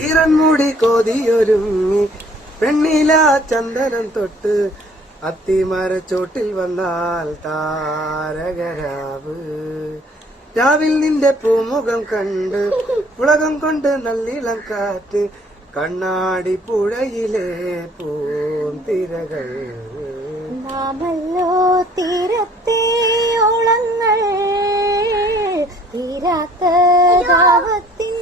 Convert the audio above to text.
ഈറൻമുടി കോതിയൊരുങ്ങി പെണ്ണില ചന്ദനം തൊട്ട് അത്തിമരച്ചോട്ടിൽ വന്നാൽ താരകരാവ് രാവിൽ നിന്റെ പൂമുഖം കണ്ട് ഉലകം കൊണ്ട് നല്ലിളം കാറ്റ് കണ്ണാടി പുഴയിലെ പൂന്തിരകൾ നാമല്ലോ തീരത്തെ ഓളങ്ങൾ തീരാത്ത ദാഹത്തിൻ